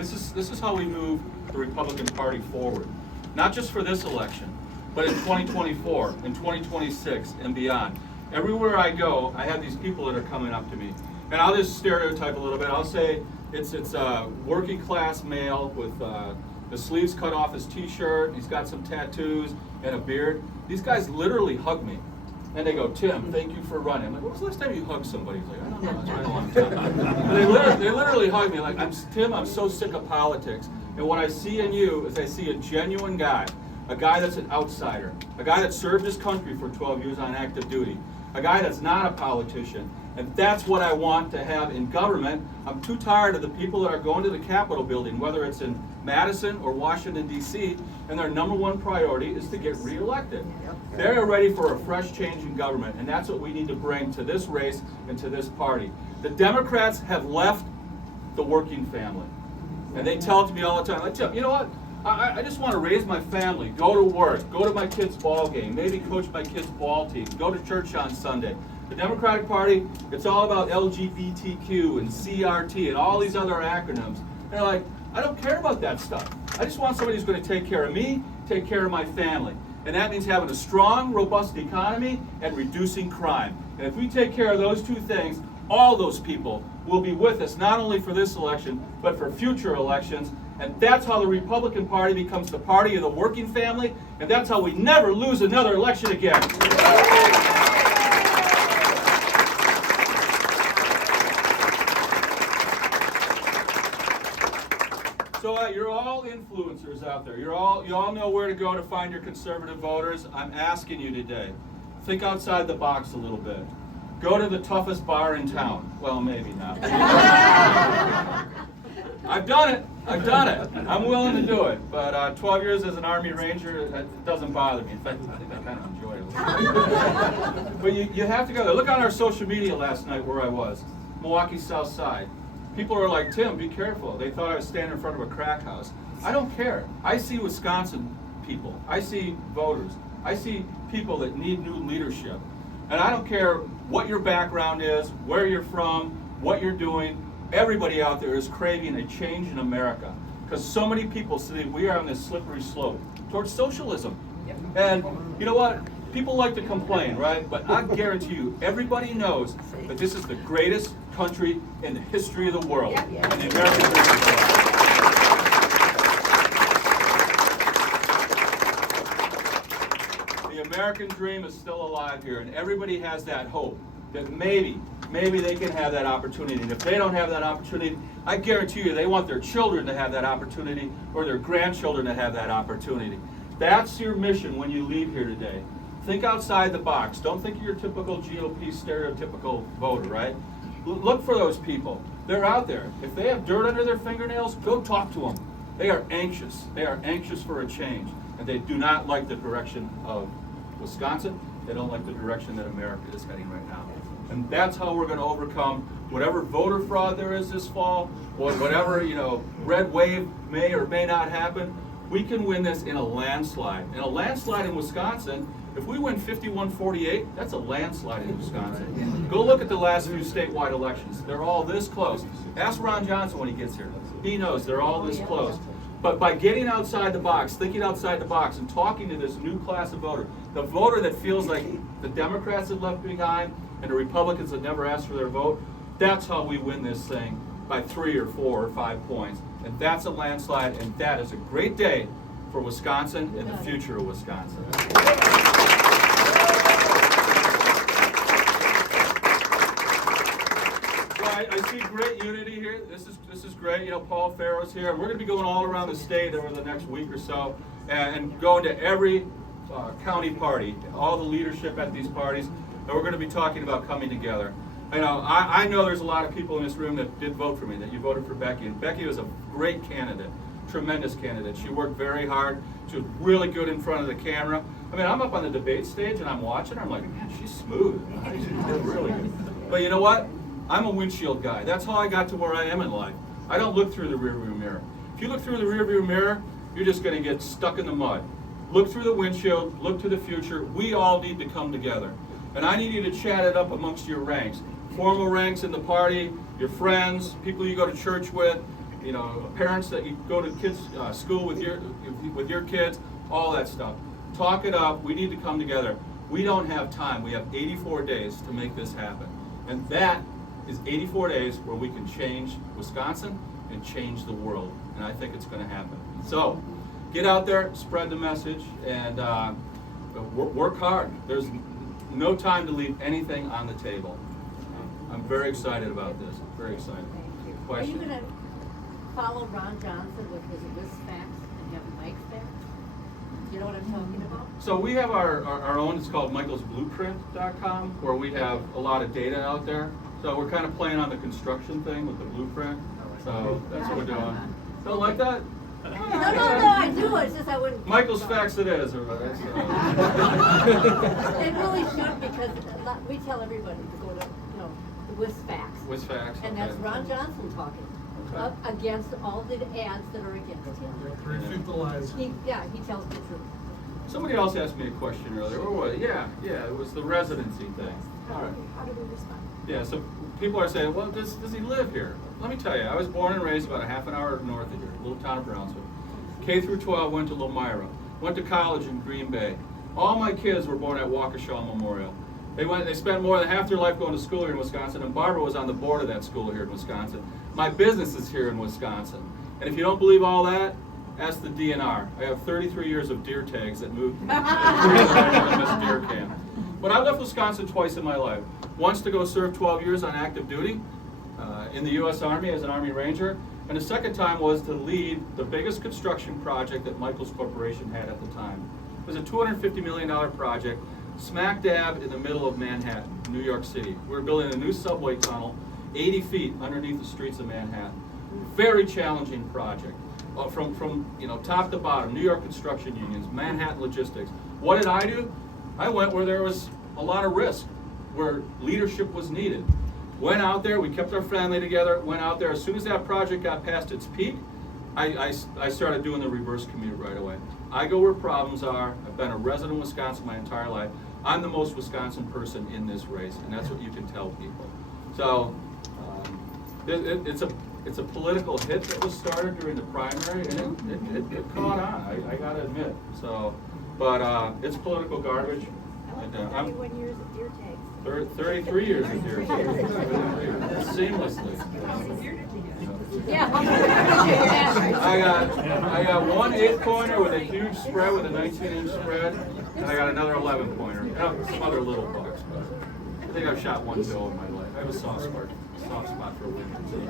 This is how we move the Republican Party forward. Not just for this election, but in 2024, in 2026, and beyond. Everywhere I go, I have these people that are coming up to me. And I'll just stereotype a little bit. I'll say it's a working class male with the sleeves cut off his t-shirt, he's got some tattoos and a beard. These guys literally hug me. And they go, Tim, thank you for running. I'm like, when was the last time you hugged somebody? He's like, I don't know, it's been a long time. But they literally hug me like, Tim, I'm so sick of politics. And what I see in you is I see a genuine guy, a guy that's an outsider, a guy that served his country for 12 years on active duty, a guy that's not a politician. And that's what I want to have in government. I'm too tired of the people that are going to the Capitol building, whether it's in Madison or Washington, D.C., and their number one priority is to get reelected. They're ready for a fresh change in government, and that's what we need to bring to this race and to this party. The Democrats have left the working family, and they tell it to me all the time. I tell them, you know what? I just want to raise my family, go to work, go to my kid's ball game, maybe coach my kid's ball team, go to church on Sunday. The Democratic Party, it's all about LGBTQ and CRT and all these other acronyms. And they're like, I don't care about that stuff. I just want somebody who's going to take care of me, take care of my family. And that means having a strong, robust economy and reducing crime. And if we take care of those two things, all those people will be with us, not only for this election, but for future elections. And that's how the Republican Party becomes the party of the working family, and that's how we never lose another election again. So you're all influencers out there. You all know where to go to find your conservative voters. I'm asking you today, think outside the box a little bit. Go to the toughest bar in town. Well, maybe not. I've done it. I'm willing to do it. But 12 years as an Army Ranger, it doesn't bother me. In fact, I think I kind of enjoy it. But you have to go there. Look on our social media last night where I was. Milwaukee South Side. People were like, Tim, be careful. They thought I was standing in front of a crack house. I don't care. I see Wisconsin people. I see voters. I see people that need new leadership. And I don't care what your background is, where you're from, what you're doing. Everybody out there is craving a change in America. Because so many people see we are on this slippery slope towards socialism. And you know what? People like to complain, right? But I guarantee you, everybody knows that this is the greatest country in the history of the world. And the American dream is alive. The American dream is still alive here, and everybody has that hope that maybe they can have that opportunity. And if they don't have that opportunity, I guarantee you they want their children to have that opportunity or their grandchildren to have that opportunity. That's your mission when you leave here today. Think outside the box. Don't think you're your typical GOP stereotypical voter, right? Look for those people. They're out there. If they have dirt under their fingernails, go talk to them. They are anxious. They are anxious for a change. And they do not like the direction of Wisconsin. They don't like the direction that America is heading right now. And that's how we're going to overcome whatever voter fraud there is this fall, or whatever, red wave may or may not happen. We can win this in a landslide. And a landslide in Wisconsin, if we win 51-48, that's a landslide in Wisconsin. Go look at the last few statewide elections. They're all this close. Ask Ron Johnson when he gets here. He knows they're all this close. But by getting outside the box, thinking outside the box, and talking to this new class of voter, the voter that feels like the Democrats have left behind and the Republicans that never asked for their vote, that's how we win this thing by 3 or 4 or 5 points. And that's a landslide, and that is a great day for Wisconsin and the future of Wisconsin. I see great unity here. This is great. Paul Farrow's here. We're going to be going all around the state over the next week or so and going to every county party, all the leadership at these parties, and we're going to be talking about coming together. I know there's a lot of people in this room that did vote for me, that you voted for Becky. And Becky was a great candidate, tremendous candidate. She worked very hard. She was really good in front of the camera. I'm up on the debate stage and I'm watching her. I'm like, man, she's smooth. She's really good. But you know what? I'm a windshield guy. That's how I got to where I am in life. I don't look through the rearview mirror. If you look through the rearview mirror, you're just going to get stuck in the mud. Look through the windshield. Look to the future. We all need to come together. And I need you to chat it up amongst your ranks. Formal ranks in the party, your friends, people you go to church with. you know, parents that you go to kids school with your kids, all that stuff. Talk it up. We need to come together. We don't have time. We have 84 days to make this happen. And that is 84 days where we can change Wisconsin and change the world. And I think it's going to happen. So get out there, spread the message, and work hard. There's no time to leave anything on the table. I'm very excited about this. Very excited. Thank you. Question? Are you going to follow Ron Johnson with his list facts and have Mike's facts? You know what I'm talking about? So we have our own, it's called michaelsblueprint.com, where we have a lot of data out there. So we're kind of playing on the construction thing with the blueprint. So that's what we're doing. Don't like that? No, I do. It's just I wouldn't. Michael's Facts it is. It really should, because we tell everybody to go to, the WIS facts. WIS Facts. And that's Ron Johnson talking. Okay. Against all the ads that are against him. Refute the lies. He tells the truth. Somebody else asked me a question earlier. What was it? Yeah, it was the residency thing. All right. How do we respond? Yeah, so people are saying, well, does he live here? Let me tell you, I was born and raised about a half an hour north of here, a little town of Brownsville. K through 12 went to Lomira. Went to college in Green Bay. All my kids were born at Waukesha Memorial. They spent more than half their life going to school here in Wisconsin, and Barbara was on the board of that school here in Wisconsin. My business is here in Wisconsin. And if you don't believe all that, ask the DNR. I have 33 years of deer tags that moved from this deer camp. But I left Wisconsin twice in my life. Once to go serve 12 years on active duty in the U.S. Army as an Army Ranger, and the second time was to lead the biggest construction project that Michaels Corporation had at the time. It was a $250 million project, smack dab in the middle of Manhattan, New York City. We were building a new subway tunnel 80 feet underneath the streets of Manhattan. Very challenging project. From top to bottom, New York construction unions, Manhattan logistics. What did I do? I went where there was a lot of risk, where leadership was needed. Went out there, we kept our family together, went out there. As soon as that project got past its peak, I started doing the reverse commute right away. I go where problems are. I've been a resident of Wisconsin my entire life. I'm the most Wisconsin person in this race, and that's what you can tell people. So it's a political hit that was started during the primary, and it caught on, I gotta admit. So, but it's political garbage. And, 31 years of deer tags. 33 years of deer tags. Seamlessly. Yeah. I got one 8-pointer with a huge spread, with a 19-inch spread, and I got another 11-pointer. And some other little bucks, but I think I've shot one doe in my life. I have a soft spot for women.